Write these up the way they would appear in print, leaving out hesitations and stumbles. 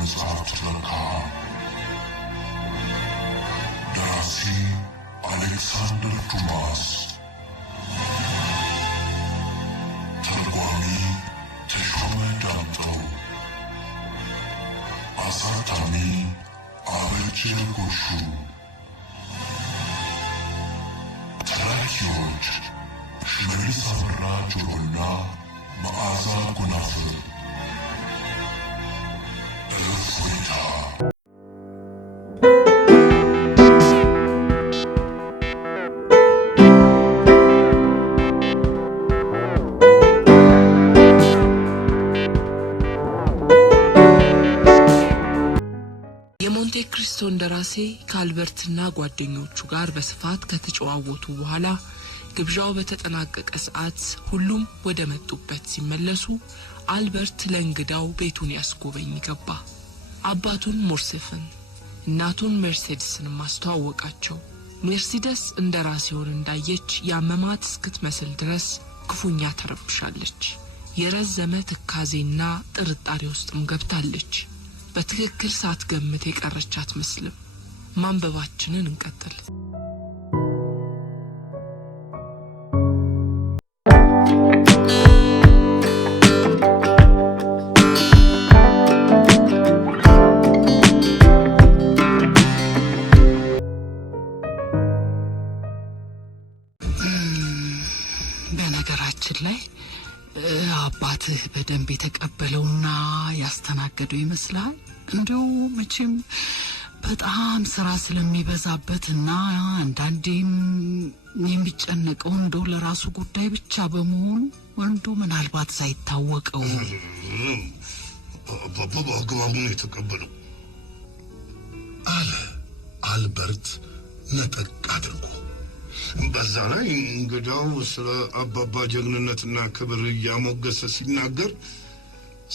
መጽሐፍ ትረካ ደራሲ አሌክሳንደር ዱማስ ተርጓሚ ተሾመ ዳምጠው አሳታሚ አበጀ ጎሹ ተራኪዎች ሽመልስ አበራ ጆሮና መዓዛ ጎናፍር እፎይታ የሞንቴ ክሪስቶ እንደራሴ ከአልበርትና ጓደኞቹ ጋር በስፋት ከተጨዋወቱ በኋላ ግብዣው በተጠናቀቀ ሰዓት ሁሉም ወደ መጡበት ሲመለሱ አልበርት ለእንግዳው ቤቱን ያስጎበኝ ገባ። አባቱን ሞርሴፍን እናቱን ሜርሴዲስን ማስተዋወቃቸው። ሜርሴዲስ እንደራሴውን እንዳየች ያመማት እስክትመስል ድረስ ክፉኛ ተረብሻለች። የረዘመ ትካዜና ጥርጣሬ ውስጥም ገብታለች። በትክክል ሳትገምት የቀረች አትመስልም። ማንበባችንን እንቀጥል። በነገራችን ላይ አባትህ በደንብ የተቀበለውና ያስተናገደው ይመስላል። እንደው መቼም በጣም ስራ ስለሚበዛበትና አንዳንዴም የሚጨነቀው እንደው ለራሱ ጉዳይ ብቻ በመሆኑ ወንዱ ምናልባት ሳይታወቀው አባባ በአግባቡ ነው የተቀበለው አለ አልበርት ነጠቅ አድርጎ። በዛ ላይ እንግዳው ስለ አባባ ጀግንነትና ክብር እያሞገሰ ሲናገር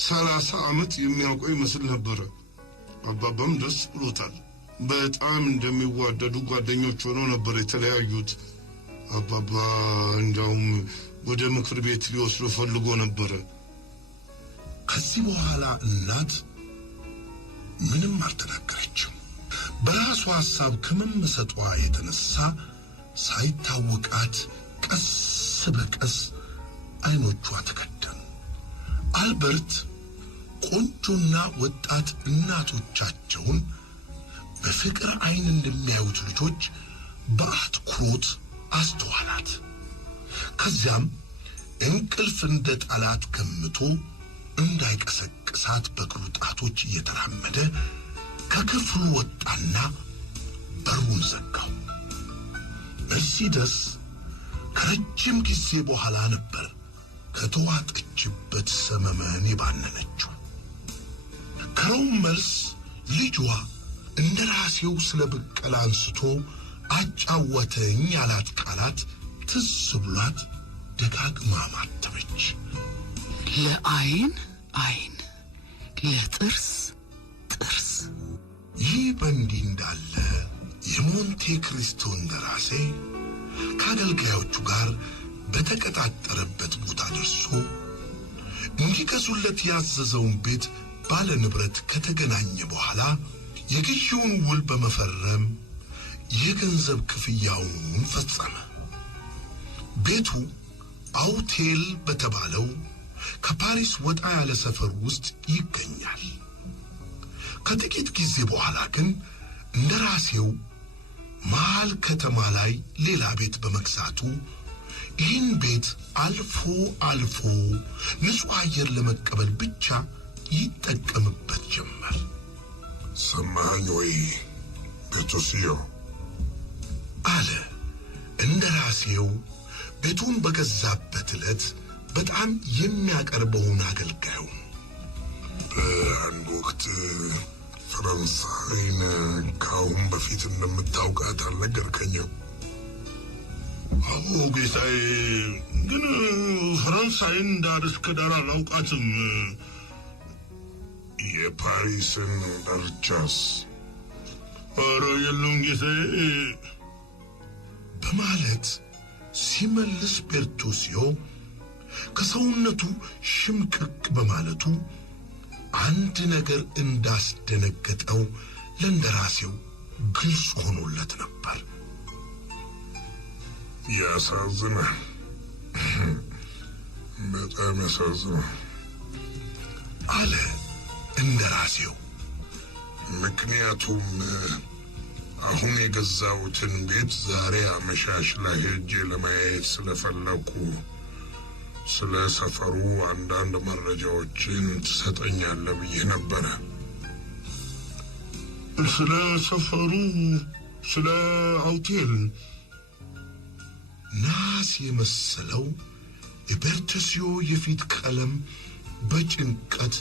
30 ዓመት የሚያውቀው ይመስል ነበረ። አባባም ደስ ብሎታል። በጣም እንደሚዋደዱ ጓደኞች ሆነው ነበር የተለያዩት። አባባ እንደውም ወደ ምክር ቤት ሊወስዱ ፈልጎ ነበረ። ከዚህ በኋላ እናት ምንም አልተናገረችም። በራሷ ሐሳብ ከመመሰጧ የተነሳ ሳይታወቃት ቀስ በቀስ አይኖቿ ተከደኑ። አልበርት ቆንጆና ወጣት እናቶቻቸውን በፍቅር አይን እንደሚያዩት ልጆች በአትኩሮት አስተዋላት። ከዚያም እንቅልፍ እንደ ጣላት ገምቶ እንዳይቀሰቅሳት በእግሩ ጣቶች እየተራመደ ከክፍሉ ወጣና በሩን ዘጋው። ሜርሴዲስ ከረጅም ጊዜ በኋላ ነበር ከተዋጠችበት ሰመመን የባነነችው። ከሮም መልስ ልጇ እንደራሴው ስለ ብቀላ አንስቶ አጫወተኝ ያላት ቃላት ትዝ ብሏት ደጋግማ ማተበች። ለአይን አይን፣ ለጥርስ ጥርስ። ይህ በእንዲህ እንዳለ የሞንቴ ክሪስቶ እንደራሴ ከአገልጋዮቹ ጋር በተቀጣጠረበት ቦታ ደርሶ እንዲገዙለት ያዘዘውን ቤት ባለ ንብረት ከተገናኘ በኋላ የግዢውን ውል በመፈረም የገንዘብ ክፍያውን ፈጸመ። ቤቱ አውቴል በተባለው ከፓሪስ ወጣ ያለ ሰፈር ውስጥ ይገኛል። ከጥቂት ጊዜ በኋላ ግን እንደራሴው መሃል ከተማ ላይ ሌላ ቤት በመግዛቱ ይህን ቤት አልፎ አልፎ ንጹሕ አየር ለመቀበል ብቻ ይጠቀምበት ጀመር። ሰማኸኝ ወይ ቤቱስዮ? አለ እንደራሴው ቤቱን በገዛበት ዕለት በጣም የሚያቀርበውን አገልጋዩ። በአንድ ወቅት ፈረንሳይን ከአሁን በፊት እንደምታውቃት አልነገርከኝም? አዎ ጌታዬ፣ ግን ፈረንሳይን ዳር እስከ ዳር አላውቃትም። የፓሪስን ዳርቻስ? ኧረ የለውም ጌታዬ በማለት ሲመልስ ቤርቱሲዮ ከሰውነቱ ሽምቅቅ በማለቱ አንድ ነገር እንዳስደነገጠው ለእንደራሴው ግልጽ ሆኖለት ነበር። ያሳዝናል፣ በጣም ያሳዝናል አለ እንደራሴው። ምክንያቱም አሁን የገዛሁትን ቤት ዛሬ አመሻሽ ላይ ሄጄ ለማየት ስለፈለኩ ስለ ሰፈሩ አንዳንድ መረጃዎችን ትሰጠኛለህ ብዬ ነበረ። ስለ ሰፈሩ፣ ስለ አውቴል ናስ የመሰለው የቤርቱሲዮ የፊት ቀለም በጭንቀት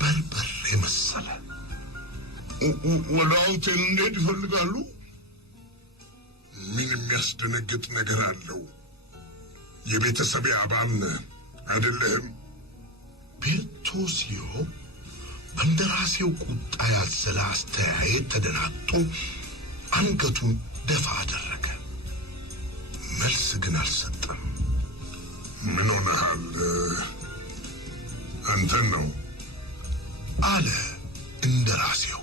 በርበሬ መሰለ። ወደ አውቴል እንዴት ይፈልጋሉ? ምን የሚያስደነግጥ ነገር አለው? የቤተሰቤ አባል ነህ አይደለህም? ቤርቱሲዮ በእንደራሴው ቁጣ ያዘለ አስተያየት ተደናግጦ አንገቱን ደፋ አደረገ። መልስ ግን አልሰጠም። ምን ሆነሃል? አንተን ነው አለ እንደራሴው።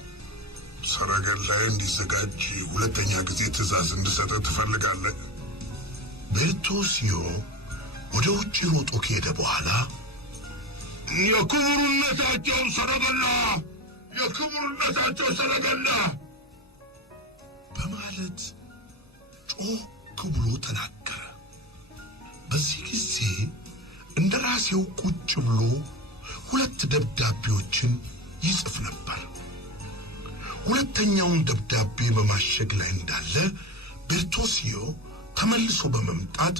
ሰረገላዬ እንዲዘጋጅ ሁለተኛ ጊዜ ትእዛዝ እንድሰጥ ትፈልጋለህ? ቤርቱሲዮ ወደ ውጭ ሮጦ ከሄደ በኋላ የክቡርነታቸው ሰረገላ፣ የክቡርነታቸው ሰረገላ በማለት ጮክ ብሎ ተናገረ። በዚህ ጊዜ እንደራሴው ቁጭ ብሎ 2 ደብዳቤዎችን ይጽፍ ነበር። ሁለተኛውን ደብዳቤ በማሸግ ላይ እንዳለ ቤርቱሲዮ ተመልሶ በመምጣት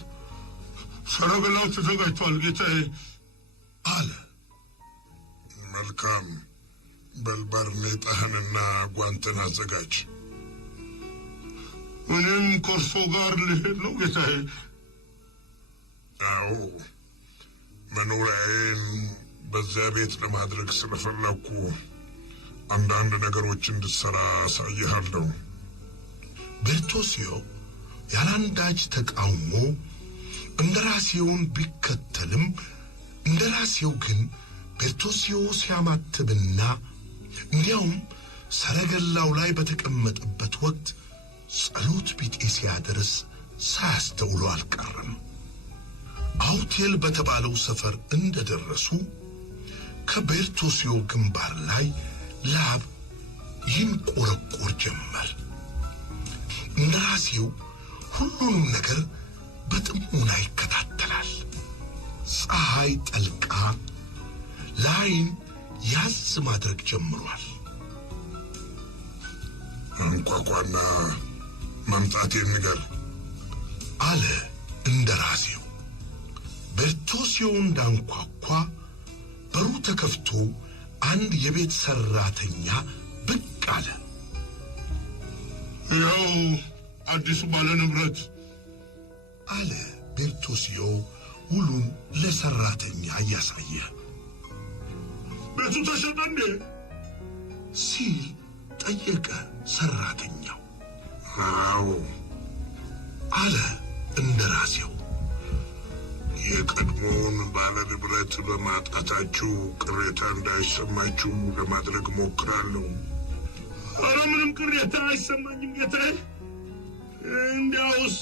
ሰረገላው ተዘጋጅቷል ጌታዬ አለ። መልካም፣ ባርኔጣህንና ጓንትን አዘጋጅ። እኔም ከእርሶ ጋር ልሄድ ነው ጌታዬ? አዎ፣ መኖሪያዬን በዚያ ቤት ለማድረግ ስለፈለኩ አንዳንድ ነገሮች እንድትሰራ አሳይሃለሁ። ቤርቱሲዮ ያላንዳች ተቃውሞ እንደራሴውን ቢከተልም እንደራሴው ግን ቤርቱሲዮ ሲያማትብና እንዲያውም ሰረገላው ላይ በተቀመጠበት ወቅት ጸሎት ቢጤ ሲያደርስ ሳያስተውሎ አልቀረም። አውቴል በተባለው ሰፈር እንደደረሱ ከቤርቱሲዮ ግንባር ላይ ላብ ይንቆረቆር ጀመር። እንደራሴው ሁሉንም ነገር በጥሞና ይከታተላል። ፀሐይ ጠልቃ ላይን ያዝ ማድረግ ጀምሯል። አንኳኳና መምጣቴን ንገር አለ እንደራሴው። ቤርቱሲዮ እንዳንኳኳ በሩ ተከፍቶ አንድ የቤት ሰራተኛ ብቅ አለ። ያው አዲሱ ባለ ንብረት አለ ቤርቱሲዮ ውሉን ለሰራተኛ እያሳየ። ቤቱ ተሸጠ እንዴ ሲል ጠየቀ ሰራተኛው። አዎ አለ እንደራሴው። የቀድሞውን ባለ ንብረት በማጣታችሁ ቅሬታ እንዳይሰማችሁ ለማድረግ ሞክራለሁ። ኧረ ምንም ቅሬታ አይሰማኝም ጌታዬ። እንዲያውስ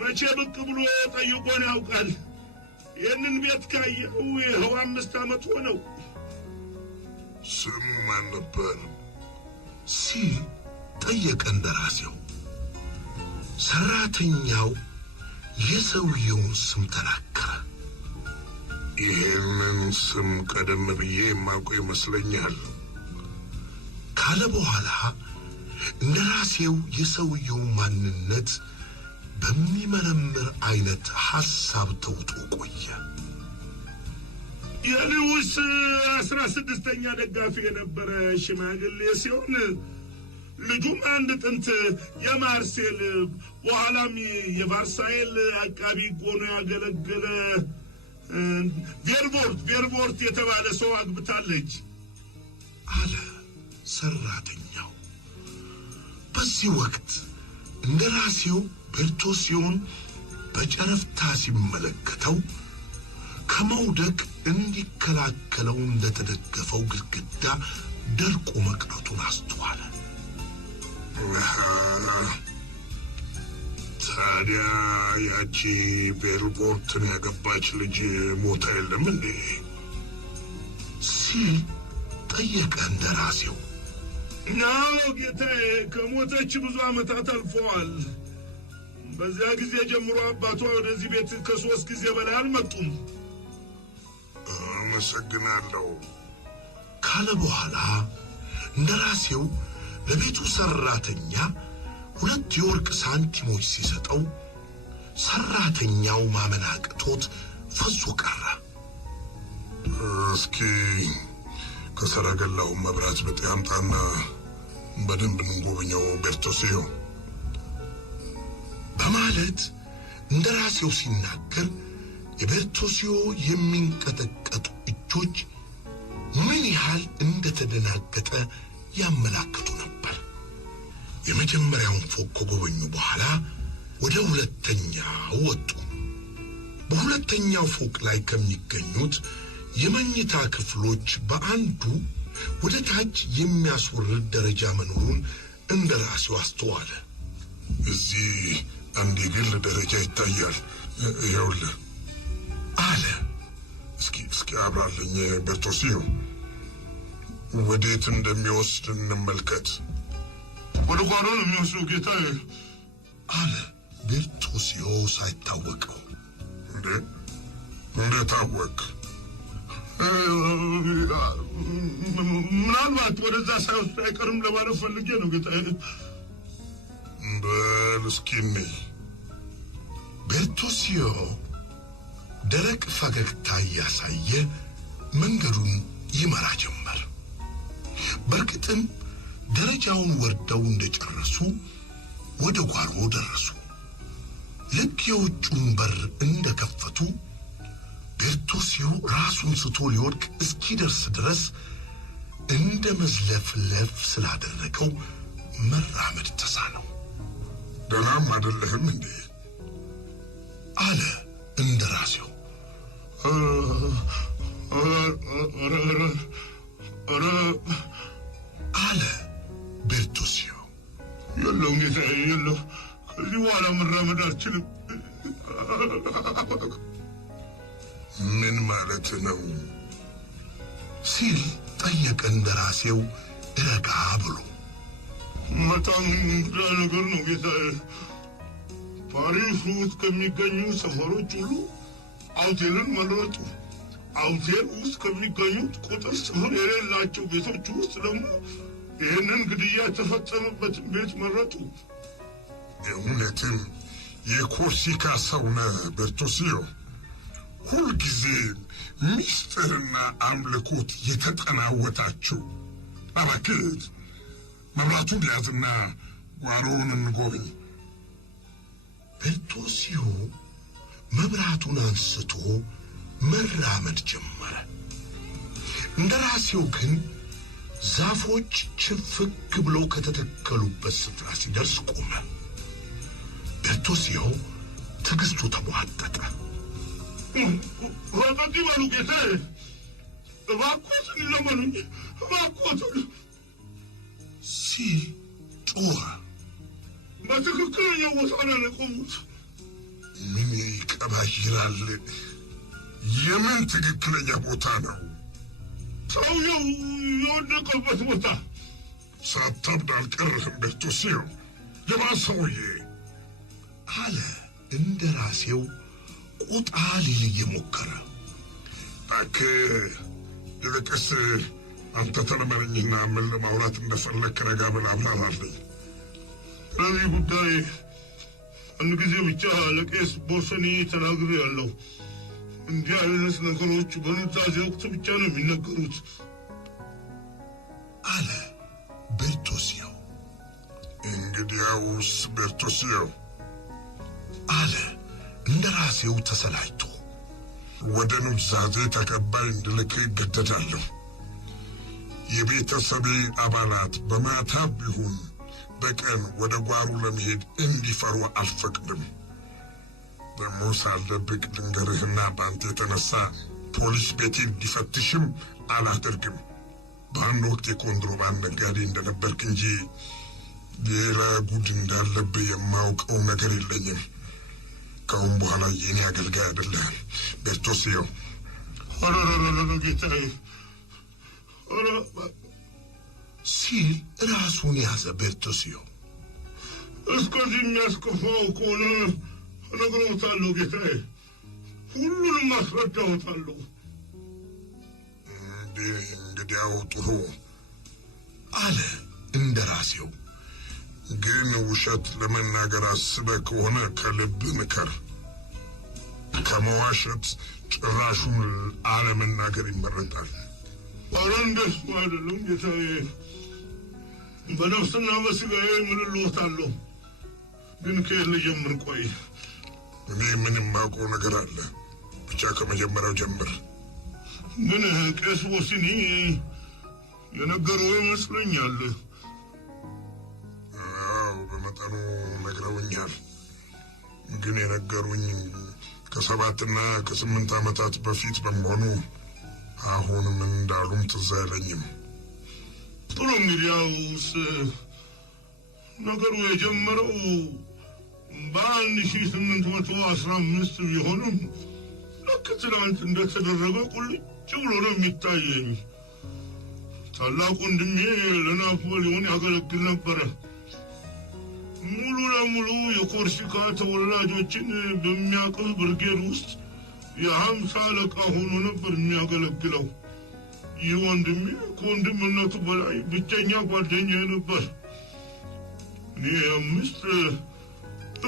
መቼ ብቅ ብሎ ጠይቆን ያውቃል? ይህንን ቤት ካየው ይኸው 5 ዓመት ሆነው። ስሙ ማን ነበር ሲል ጠየቀ እንደራሴው። ሰራተኛው የሰውየውን ስም ተናገረ። ይህንን ስም ቀደም ብዬ የማውቀው ይመስለኛል ካለ በኋላ እንደራሴው የሰውየው ማንነት በሚመረምር አይነት ሐሳብ ተውጦ ቆየ። የልውስ 16ኛ ደጋፊ የነበረ ሽማግሌ ሲሆን ልጁም አንድ ጥንት የማርሴል በኋላም የቫርሳይል አቃቢ ሆኖ ያገለገለ ቬርቮርት የተባለ ሰው አግብታለች አለ ሰራተኛው። በዚህ ወቅት እንደራሴው ቤርቱሲዮን በጨረፍታ ሲመለከተው ከመውደቅ እንዲከላከለው እንደተደገፈው ግድግዳ ደርቆ መቅረቱን አስተዋለ። ታዲያ ያቺ ቤልቦርትን ያገባች ልጅ ሞታ የለም እንዴ ሲል ጠየቀ እንደራሴው። ናው ጌታዬ፣ ከሞተች ብዙ ዓመታት አልፈዋል። በዚያ ጊዜ ጀምሮ አባቷ ወደዚህ ቤት ከ3 ጊዜ በላይ አልመጡም። አመሰግናለሁ ካለ በኋላ እንደራሴው ለቤቱ ሰራተኛ 2 የወርቅ ሳንቲሞች ሲሰጠው ሰራተኛው ማመን አቅቶት ፈዞ ቀረ። እስኪ ከሰረገላው መብራት ብጤ አምጣና በደንብ እንጎብኘው ቤርቶሲዮ በማለት እንደራሴው ሲናገር የቤርቶሲዮ የሚንቀጠቀጡ እጆች ምን ያህል እንደተደናገጠ ያመላክቱ ነበር። የመጀመሪያውን ፎቅ ከጎበኙ በኋላ ወደ ሁለተኛው ወጡ። በሁለተኛው ፎቅ ላይ ከሚገኙት የመኝታ ክፍሎች በአንዱ ወደ ታች የሚያስወርድ ደረጃ መኖሩን እንደራሴው አስተዋለ። እዚህ አንድ የግል ደረጃ ይታያል፣ ይኸውልህ አለ። እስኪ አብራልኝ ቤርቶሲዮ፣ ወዴት እንደሚወስድ እንመልከት። ወደ ጓሮ ነው የሚወስደው ጌታዬ አለ ቤርቶሲዮ ሳይታወቀው። እንዴት አወቅ? ምናልባት ወደዛ ሳይወስድ አይቀርም ለማለት ፈልጌ ነው ጌታዬ። በል እስኪ እንይ። ቤርቶሲዮ ደረቅ ፈገግታ እያሳየ መንገዱን ይመራ ጀመር። በርግጥም ደረጃውን ወርደው እንደጨረሱ ወደ ጓሮ ደረሱ። ልክ የውጩን በር እንደከፈቱ ቤርቶሲዮ ራሱን ስቶ ሊወድቅ እስኪደርስ ድረስ እንደ መዝለፍለፍ ስላደረገው መራመድ ተሳነው። ደህናም አይደለህም እንዴ አለ እንደራሴው። አለ ቤርቶሲዮ። የለውም ጌታዬ፣ የለውም። ከዚህ በኋላ መራመድ አልችልም። ምን ማለት ነው ሲል ጠየቀ እንደራሴው ረጋ ብሎ። በጣም እንግዳ ነገር ነው ጌታዬ። ፓሪስ ውስጥ ከሚገኙ ሰፈሮች ሁሉ አውቴልን መረጡ። አውቴል ውስጥ ከሚገኙት ቁጥር ስፍር የሌላቸው ቤቶች ውስጥ ደግሞ ይህንን ግድያ የተፈጸመበትን ቤት መረጡ። እውነትም የኮርሲካ ሰው ነህ ቤርቶሲዮ። ሁልጊዜ ሚስጥርና አምልኮት የተጠናወታችሁ። አባክት መብራቱን ያዝና ጓሮውን እንጎብኝ። ቤርቶሲዮ መብራቱን አንስቶ መራመድ ጀመረ። እንደራሴው ግን ዛፎች ችፍግ ብለው ከተተከሉበት ስፍራ ሲደርስ ቆመ። ቤርቶሲዮ ትዕግስቱ ተሟጠጠ። ወጣት ይበሉ ጌታዬ፣ እባክዎትን ይለመኑኝ፣ እባክዎትን ሲል ጮኸ። በትክክለኛው ቦታ ላይ የቆሙት። ምን ይቀባይራል? የምን ትክክለኛ ቦታ ነው? ሰውየው የወደቀበት ቦታ። ሳታብድ አልቀርህም ቤርቶሲዮ። የማን ሰውዬ? አለ እንደራሴው ቁጣ ሊል እየሞከረ። እባክህ ይልቅስ አንተ ተለመነኝና ምን ለማውራት እንደፈለክ ረጋ ብለህ አብራራልኝ። ለዚህ ጉዳይ አንድ ጊዜ ብቻ ለቄስ ቦርሰኒ ተናግሬያለሁ። እንዲህ አይነት ነገሮች በኑዛዜ ወቅት ብቻ ነው የሚነገሩት አለ ቤርቶሲዮ። እንግዲያውስ ቤርቶሲዮ አለ እንደራሴው ተሰላይቶ፣ ወደ ኑዛዜ ተቀባይ እንድልክ ይገደዳለሁ። የቤተሰቤ አባላት በማታ ቢሆን በቀን ወደ ጓሩ ለመሄድ እንዲፈሩ አልፈቅድም። ደግሞ ሳልደብቅ ልንገርህና በአንተ የተነሳ ፖሊስ ቤቴን እንዲፈትሽም አላደርግም። በአንድ ወቅት የኮንትሮባንድ ነጋዴ እንደነበርክ እንጂ ሌላ ጉድ እንዳለብህ የማውቀው ነገር የለኝም። ከአሁን በኋላ የኔ አገልጋይ አይደለህም ቤርቶሲዮ። ጌታዬ ሲል ራሱን ያዘ ቤርቶሲዮ። እስከዚህ የሚያስከፋው ከሆነ እነግረውታለሁ ጌታዬ፣ ሁሉንም አስረዳውታለሁ። እንግዲያው ጥሩ አለ እንደራሴው። ግን ውሸት ለመናገር አስበህ ከሆነ ከልብ ምከር። ከመዋሸት ጭራሹን አለመናገር ይመረጣል። ኧረ እንደሱ አይደለም ጌታዬ፣ በነፍስና በስጋዬ ምልልዎታለሁ። ግን ከየት ልጀምር? ቆይ እኔ ምንም ማውቀው ነገር አለ። ብቻ ከመጀመሪያው ጀምር። ምን ቄስ ወሲኒ የነገረው ይመስለኛል። አዎ በመጠኑ ነግረውኛል። ግን የነገሩኝ ከ7 እና ከ8 ዓመታት በፊት በመሆኑ አሁን ምን እንዳሉም ትዝ አይለኝም። ጥሩ እንግዲያውስ ነገሩ የጀመረው በ1815 ቢሆንም ልክ ትናንት እንደተደረገ ቁልጭ ብሎ ነው የሚታየኝ። ታላቁ ወንድሜ ለናፖሊዮን ያገለግል ነበረ። ሙሉ ለሙሉ የኮርሲካ ተወላጆችን በሚያቅፍ ብርጌድ ውስጥ የ50 አለቃ ሆኖ ነበር የሚያገለግለው። ይህ ወንድሜ ከወንድምነቱ በላይ ብቸኛ ጓደኛዬ ነበር። እኔ 5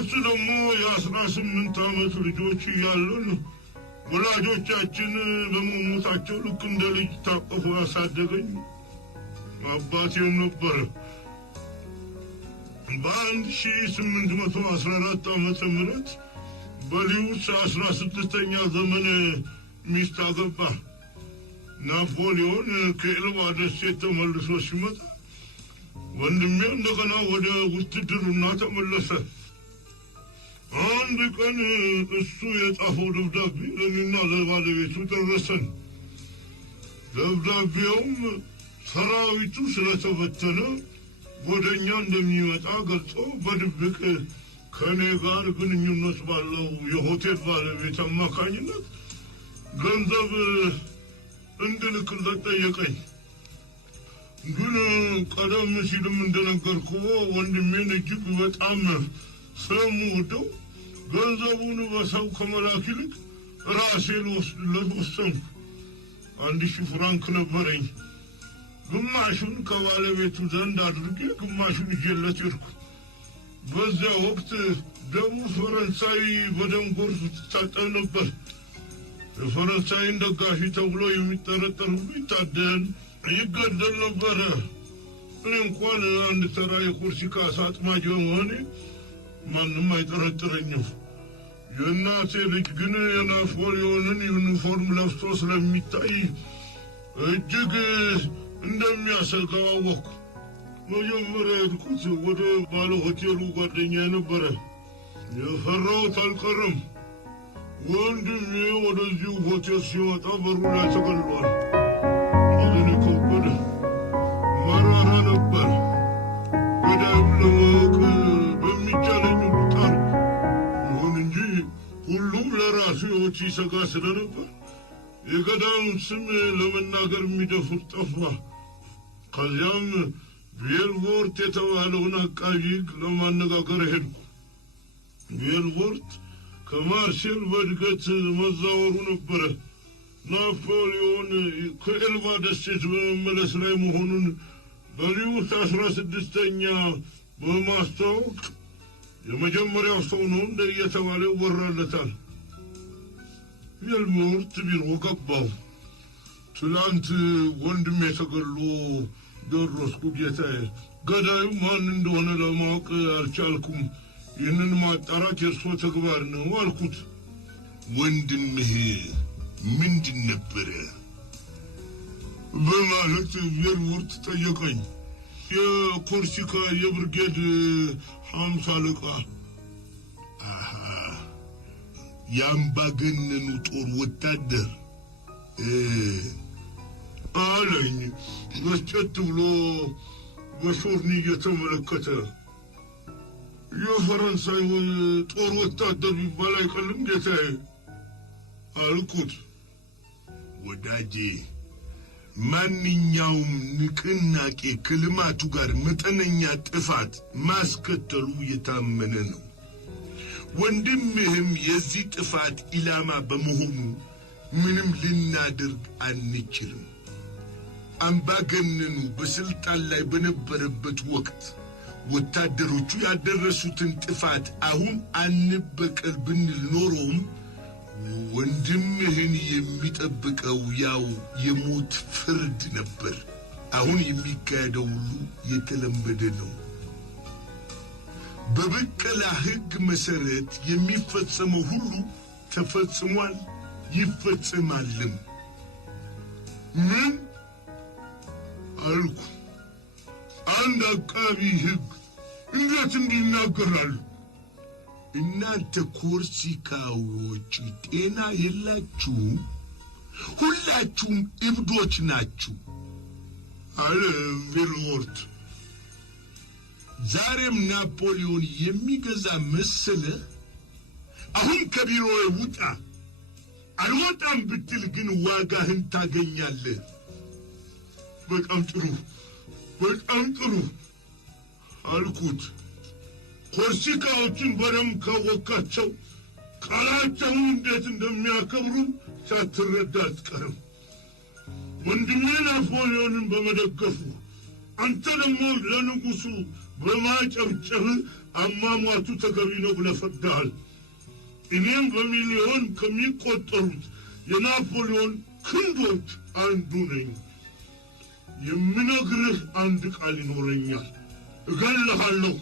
እሱ ደግሞ የ18 ዓመት ልጆች እያለን ወላጆቻችን በመሞታቸው ልክ እንደ ልጅ ታቅፎ ያሳደገኝ አባቴም ነበር። በ1814 ዓመተ ምህረት በሊዩስ 16ኛ ዘመን ሚስት አገባ። ናፖሊዮን ከኤልባ ደሴት ተመልሶ ሲመጣ ወንድሜ እንደገና ወደ ውትድርና ተመለሰ። አንድ ቀን እሱ የጻፈው ደብዳቤ ለእኔና ለባለቤቱ ደረሰን። ደብዳቤውም ሰራዊቱ ስለተበተነ ወደኛ እንደሚመጣ ገልጾ በድብቅ ከእኔ ጋር ግንኙነት ባለው የሆቴል ባለቤት አማካኝነት ገንዘብ እንድልክለት ጠየቀኝ። ግን ቀደም ሲልም እንደነገርኩህ ወንድሜን እጅግ በጣም ስለምወደው ገንዘቡን በሰው ከመላክ ይልቅ ራሴ ልወስድለት ወሰንኩ። 1000 ፍራንክ ነበረኝ። ግማሹን ከባለቤቱ ዘንድ አድርጌ ግማሹን ይዤለት ሄድኩ። በዚያ ወቅት ደቡብ ፈረንሳይ በደም ጎርፍ ትታጠብ ነበር። የፈረንሳይን ደጋፊ ተብሎ የሚጠረጠር ሁሉ ይታደን ይገደል ነበረ። እኔ እንኳን አንድ ተራ የኮርሲካ አጥማጅ በመሆኔ ማንም አይጠረጥረኝም። የእናቴ ልጅ ግን የናፖሊዮንን ዩኒፎርም ለብሶ ስለሚታይ እጅግ እንደሚያሰጋው አወቅኩ። መጀመሪያ ሄድኩት ወደ ባለ ሆቴሉ ጓደኛዬ ነበረ። የፈራሁት አልቀረም። ወንድሜ ወደዚሁ ሆቴል ሲወጣ በሩ ላይ ተገሏል። ሐዘኔ ከበደ፣ መራራ ነበር። ገዳዩን ለማወቅ በሚቻለኝ ሁሉ ጣርኩ። ይሁን እንጂ ሁሉም ለራሱ ሕይወት ይሰጋ ስለነበር የገዳዩን ስም ለመናገር የሚደፍር ጠፋ። ከዚያም ቬልቮርት የተባለውን አቃቢ ሕግ ለማነጋገር ሄድኩ። ቬልቮርት ከማርሴል በእድገት መዛወሩ ነበረ። ናፖሊዮን ከኤልባ ደሴት በመመለስ ላይ መሆኑን በሊዩስ 16ኛ በማስታወቅ የመጀመሪያው ሰው ነው እንደየተባለ ይወራለታል። ቬልቮርት ቢሮ ገባሁ። ትላንት ወንድሜ ተገሎ ደረስኩ ጌታዬ። ገዳዩ ማን እንደሆነ ለማወቅ አልቻልኩም። ይህንን ማጣራት የእርሶ ተግባር ነው አልኩት። ወንድምህ ምንድን ነበረ በማለት ቬልቮርት ጠየቀኝ። የኮርሲካ የብርጌድ 50 አለቃ። የአምባገነኑ ጦር ወታደር? አለኝ መስጨት ብሎ በሾርኒ እየተመለከተ። የፈረንሳይ ጦር ወታደር ቢባል አይቀልም ጌታዬ አልኩት። ወዳጄ ማንኛውም ንቅናቄ ከልማቱ ጋር መጠነኛ ጥፋት ማስከተሉ የታመነ ነው። ወንድምህም የዚህ ጥፋት ኢላማ በመሆኑ ምንም ልናደርግ አንችልም። አምባገነኑ በስልጣን ላይ በነበረበት ወቅት ወታደሮቹ ያደረሱትን ጥፋት አሁን አንበቀል ብንል ኖሮም ወንድምህን የሚጠብቀው ያው የሞት ፍርድ ነበር። አሁን የሚካሄደው ሁሉ የተለመደ ነው። በበቀላ ሕግ መሰረት የሚፈጸመው ሁሉ ተፈጽሟል፣ ይፈጸማልም። ምን አልኩ? አንድ አቃቢ ሕግ እንዴት እንዲናገራል? እናንተ ኮርሲካዎች ጤና የላችሁም፣ ሁላችሁም እብዶች ናችሁ አለ ቬልዎርት። ዛሬም ናፖሊዮን የሚገዛ መሰለ? አሁን ከቢሮዬ ውጣ። አልወጣም ብትል ግን ዋጋህን ታገኛለህ። በጣም ጥሩ በጣም ጥሩ አልኩት። ኮርሲካዎችን በደንብ ካወቃቸው ቃላቸውን እንዴት እንደሚያከብሩ ሳትረዳ አትቀርም። ወንድሜ ናፖሊዮንን በመደገፉ አንተ ደግሞ ለንጉሡ በማጨብጨብ አሟሟቱ ተገቢ ነው ብለህ ፈርደሃል። እኔም በሚሊዮን ከሚቆጠሩት የናፖሊዮን ክንዶች አንዱ ነኝ። የምነግርህ አንድ ቃል ይኖረኛል። እገልሃለሁ።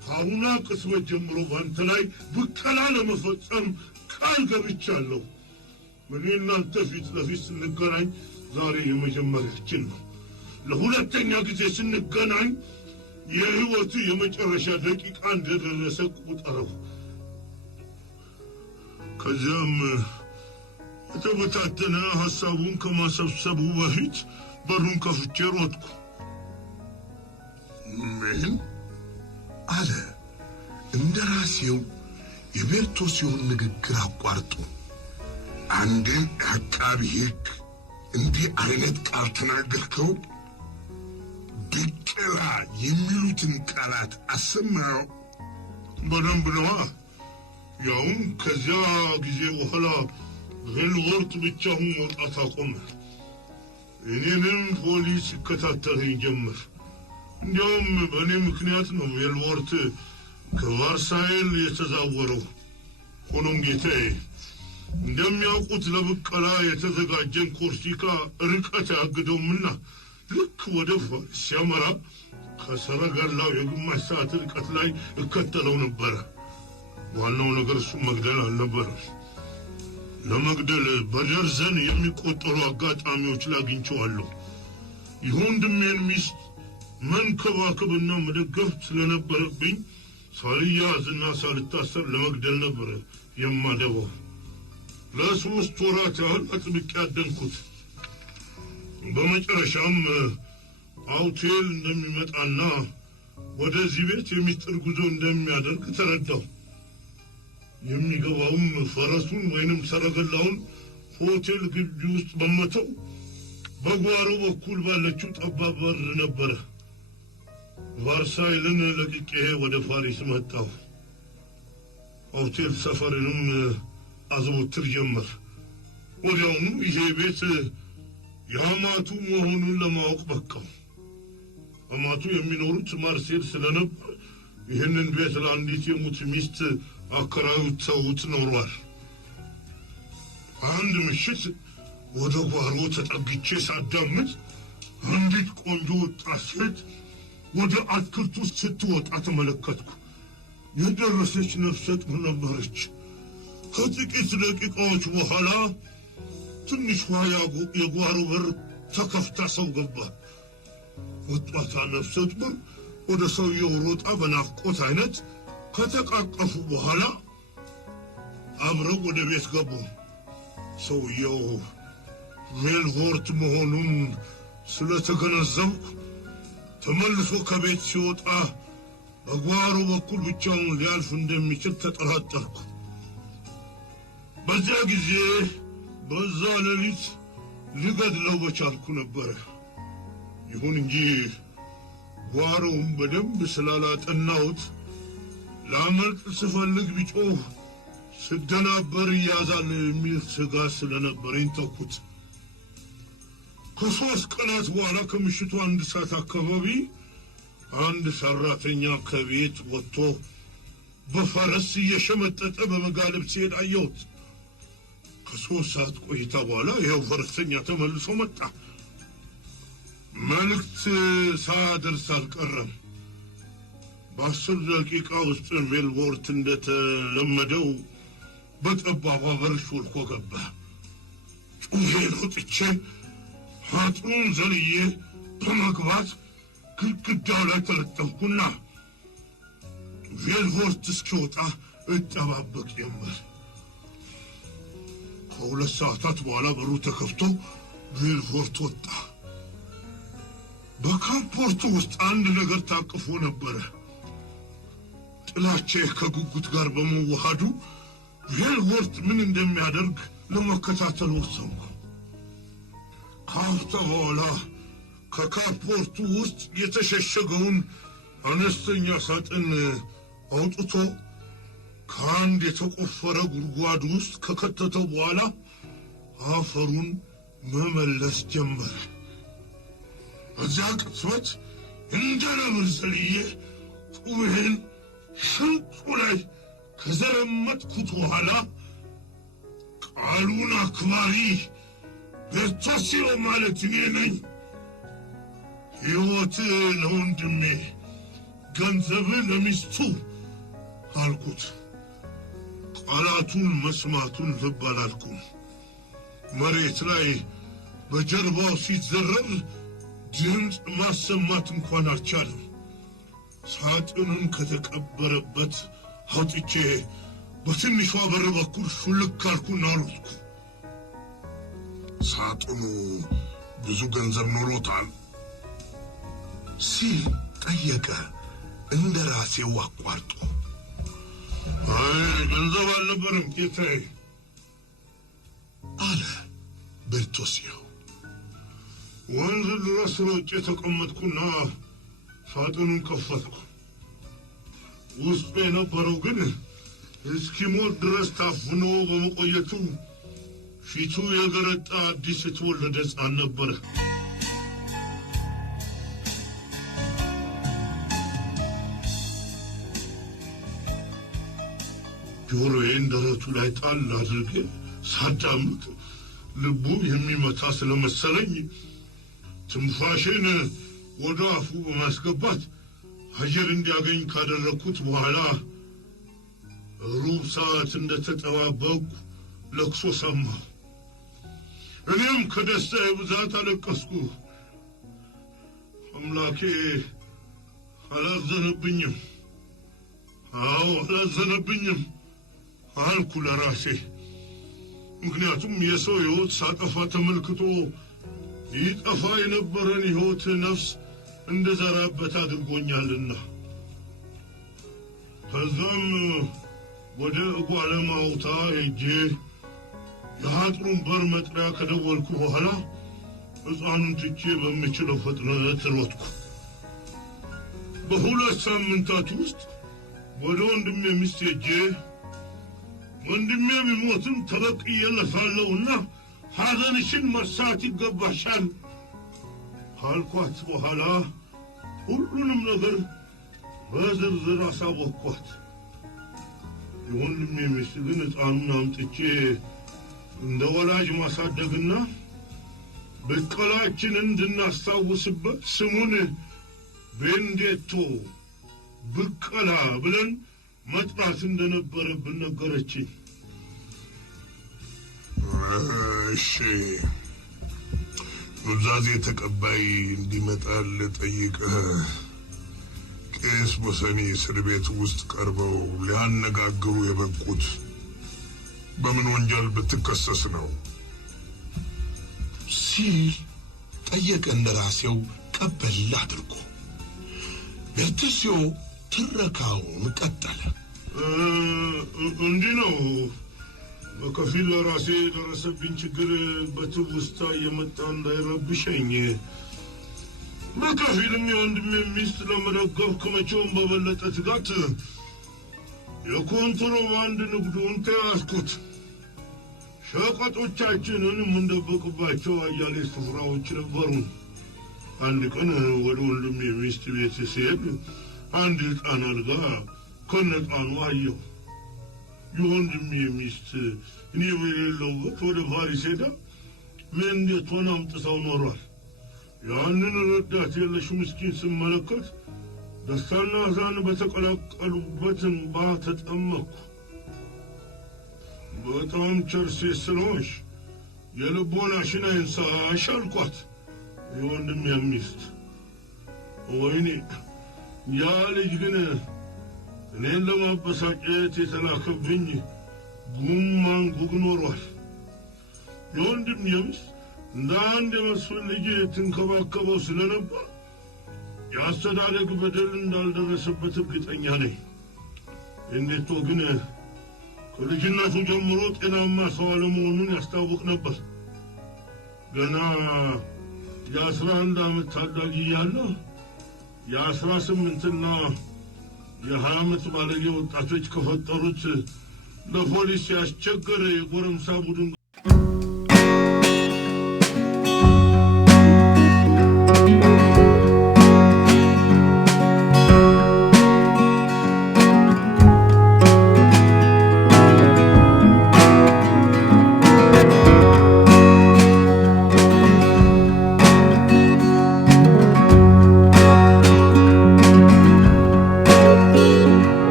ከአሁኗ ቅጽበት ጀምሮ በአንተ ላይ ብቀላ ለመፈጸም ቃል ገብቻለሁ። እኔ እናንተ ፊት ለፊት ስንገናኝ ዛሬ የመጀመሪያችን ነው። ለሁለተኛ ጊዜ ስንገናኝ የሕይወት የመጨረሻ ደቂቃ እንደደረሰ ቁጠረው። ከዚያም የተበታተነ ሐሳቡን ከማሰብሰቡ በፊት በሩን ከፍቼ ሮጥኩ። ምን አለ እንደራሴው የቤርቶሲዮን ንግግር አቋርጦ። አንድን አቃቢ ሕግ እንዲህ አይነት ቃል ተናገርከው? ብቀላ የሚሉትን ቃላት አሰማው? በደንብ ነዋ። ያውም ከዚያ ጊዜ በኋላ ቬልዎርት ብቻውን መውጣት አቆመ። እኔንም ፖሊስ ይከታተለኝ ጀመር። እንዲያውም በእኔ ምክንያት ነው ቬልዎርት ከቫርሳይል የተዛወረው። ሆኖም ጌታዬ እንደሚያውቁት ለብቀላ የተዘጋጀን ኮርሲካ ርቀት ያግደውምና ልክ ወደ ፓሪስ ሲያመራ ከሰረገላው የግማሽ ሰዓት ርቀት ላይ እከተለው ነበረ። ዋናው ነገር እሱን መግደል አልነበረም። ለመግደል በደርዘን የሚቆጠሩ አጋጣሚዎች ላይ አግኝቼዋለሁ። የወንድሜን ሚስት መንከባከብና መደገፍ ስለነበረብኝ ሳልያዝና ሳልታሰር ለመግደል ነበረ የማደባው። ለ3 ወራት ያህል አጥብቄ አደንኩት። በመጨረሻም አውቴል እንደሚመጣና ወደዚህ ቤት የሚጥር ጉዞ እንደሚያደርግ ተረዳሁ። የሚገባውም ፈረሱን ወይንም ሰረገላውን ሆቴል ግቢ ውስጥ በመተው በጓሮ በኩል ባለችው ጠባብ በር ነበረ። ቫርሳይልን ለቅቄ ወደ ፓሪስ መጣሁ። ሆቴል ሰፈርንም አዘወትር ጀመር። ወዲያውኑ ይሄ ቤት የአማቱ መሆኑን ለማወቅ በቃው። አማቱ የሚኖሩት ማርሴል ስለነበር ይህንን ቤት ለአንዲት የሙት ሚስት አከራዩት ተውት ኖሯል። አንድ ምሽት ወደ ጓሮ ተጠግቼ ሳዳምጥ አንዲት ቆንጆ ወጣት ሴት ወደ አትክልቱ ስትወጣ ተመለከትኩ። የደረሰች ነፍሰ ጡር ነበረች። ከጥቂት ደቂቃዎች በኋላ ትንሿ የጓሮ በር ተከፍታ ሰው ገባ። ወጣቷ ነፍሰ ጡር ወደ ሰውየው ሮጣ በናፍቆት አይነት ከተቃቀፉ በኋላ አብረው ወደ ቤት ገቡ። ሰውየው ሜልቮርት መሆኑን ስለተገነዘብኩ ተመልሶ ከቤት ሲወጣ በጓሮ በኩል ብቻውን ሊያልፍ እንደሚችል ተጠራጠርኩ። በዚያ ጊዜ በዛ ሌሊት ልገድለው በቻልኩ ነበር። ይሁን እንጂ ጓሮውን በደንብ ስላላጠናሁት ላመልጥ ስፈልግ ቢጮህ ስደናበር ይያዛል የሚል ስጋት ስለነበረኝ ተውኩት። ከ3 ቀናት በኋላ ከምሽቱ 1 ሰዓት አካባቢ አንድ ሰራተኛ ከቤት ወጥቶ በፈረስ እየሸመጠጠ በመጋለብ ሲሄድ አየሁት። ከ3 ሰዓት ቆይታ በኋላ ይኸው ፈረሰኛ ተመልሶ መጣ። መልእክት ሳያደርስ አልቀረም። በ10 ደቂቃ ውስጥ ሜልቮርት እንደተለመደው በጠባቧ በር ሾልኮ ገባ። ጩኸን ወጥቼ አጥሩን ዘልዬ በመግባት ግድግዳው ላይ ተለጠፍኩና ሜልቮርት እስኪወጣ እጠባበቅ ጀመር። ከ2 ሰዓታት በኋላ በሩ ተከፍቶ ሜልቮርት ወጣ። በካፖርቱ ውስጥ አንድ ነገር ታቅፎ ነበረ። ጥላቼ ከጉጉት ጋር በመዋሃዱ ሜልቮርት ምን እንደሚያደርግ ለመከታተል ወሰንኩ። ከአፍታ በኋላ ከካፖርቱ ውስጥ የተሸሸገውን አነስተኛ ሳጥን አውጥቶ ከአንድ የተቆፈረ ጉድጓድ ውስጥ ከከተተው በኋላ አፈሩን መመለስ ጀመረ። በዚያ ቅጽበት እንደ ነብር ዘልዬ ጡሜን ሽንጡ ላይ ከዘረመጥኩት በኋላ ቃሉን አክባሪ ቤርቶሲዮ ማለት እኔ ነኝ፣ ሕይወት ለወንድሜ፣ ገንዘብ ለሚስቱ አልኩት። ቃላቱን መስማቱን ልብ አላልኩም። መሬት ላይ በጀርባው ሲዘረር ድምፅ ማሰማት እንኳን አልቻለም። ሳጥኑን ከተቀበረበት አውጥቼ በትንሿ በር በኩል ሹልክ አልኩና ሮጥኩ። ሳጥኑ ብዙ ገንዘብ ኖሮታል ሲል ጠየቀ እንደ ራሴው አቋርጦ። አይ ገንዘብ አልነበረም ጌታዬ አለ ቤርቶሲዮ። ወንዝ ድረስ ሮጬ ተቀመጥኩና ሳጥኑን ከፈትኩ። ውስጡ የነበረው ግን እስኪሞት ድረስ ታፍኖ በመቆየቱ ፊቱ የገረጣ አዲስ የተወለደ ሕፃን ነበረ። ጆሮዬን ደረቱ ላይ ጣል አድርጌ ሳዳምጥ ልቡ የሚመታ ስለመሰለኝ ትንፋሽን ወደ አፉ በማስገባት አየር እንዲያገኝ ካደረግኩት በኋላ ሩብ ሰዓት እንደተጠባበቅኩ ለቅሶ ሰማሁ። እኔም ከደስታዬ ብዛት አለቀስኩ። አምላኬ አላዘነብኝም፣ አዎ አላዘነብኝም አልኩ ለራሴ። ምክንያቱም የሰው ሕይወት ሳጠፋ ተመልክቶ ይጠፋ የነበረን ሕይወት ነፍስ እንደዘራበት አድርጎኛልና። ከዛም ወደ እጓለ ማውታ ሄጄ የአጥሩን በር መጥሪያ ከደወልኩ በኋላ ሕፃኑን ትቼ በምችለው ፍጥነት ሮጥኩ። በ2 ሳምንታት ውስጥ ወደ ወንድሜ ሚስት ሄጄ ወንድሜ ቢሞትም ተበቅዬለታለሁና ሐዘንሽን መርሳት ይገባሻል ካልኳት በኋላ ሁሉንም ነገር በዝርዝር አሳወቅኳት። የወንድሜ ሚስት ግን ሕፃኑን አምጥቼ እንደ ወላጅ ማሳደግና በቀላችንን እንድናስታውስበት ስሙን ቤንዴቶ ብቀላ ብለን መጥራት እንደነበረብን ነገረችኝ። እሺ ኑዛዜ ተቀባይ እንዲመጣል ጠይቀህ ቄስ በሰኔ እስር ቤት ውስጥ ቀርበው ሊያነጋግሩ የበቁት በምን ወንጀል ብትከሰስ ነው? ሲል ጠየቀ እንደራሴው ቀበል አድርጎ። ቤርቱሲዮ ትረካውን ቀጠለ። እንዲህ ነው። በከፊል ለራሴ ደረሰብኝ ችግር በትውስታ የመጣ እንዳይረብሸኝ፣ በከፊልም የወንድሜ ሚስት ለመደገፍ ከመቼውም በበለጠ ትጋት የኮንትሮባንድ ንግዱን ተያዝኩት። ሸቀጦቻችንን የምንደብቅባቸው አያሌ ስፍራዎች ነበሩን። አንድ ቀን ወደ ወንድሜ ሚስት ቤት ሲሄድ አንድ ሕፃን አልጋ ከነጣኑ አየሁ። የወንድሜ ሚስት እኔ በሌለሁበት ወደ ፓሪስ ሄዳ ምን እንዴት ሆና አምጥታው ኖሯል። ያንን ረዳት የለሽ ምስኪን ስመለከት ደስታና ሐዘን በተቀላቀሉበት እንባ ተጠመቅኩ። በጣም ቸር ሴት ስለሆንሽ የልቦናሽን አይንሳሽ አልኳት። የወንድሜ ሚስት ወይኔ ያ ልጅ ግን እኔን ለማበሳጨት የተላከብኝ ጉማን ጉግ ኖሯል። የወንድሜ ሚስት እንደ አንድ የመስፍን ልጅ ትንከባከበው ስለነበር የአስተዳደግ በደል እንዳልደረሰበት እርግጠኛ ነኝ። እንዴቶ ግን ከልጅነቱ ጀምሮ ጤናማ ሰው አለመሆኑን ያስታውቅ ነበር። ገና የ11 ዓመት ታዳጊ እያለ የ18ና የ20 ዓመት ባለጌ ወጣቶች ከፈጠሩት ለፖሊስ ያስቸገረ የጎረምሳ ቡድን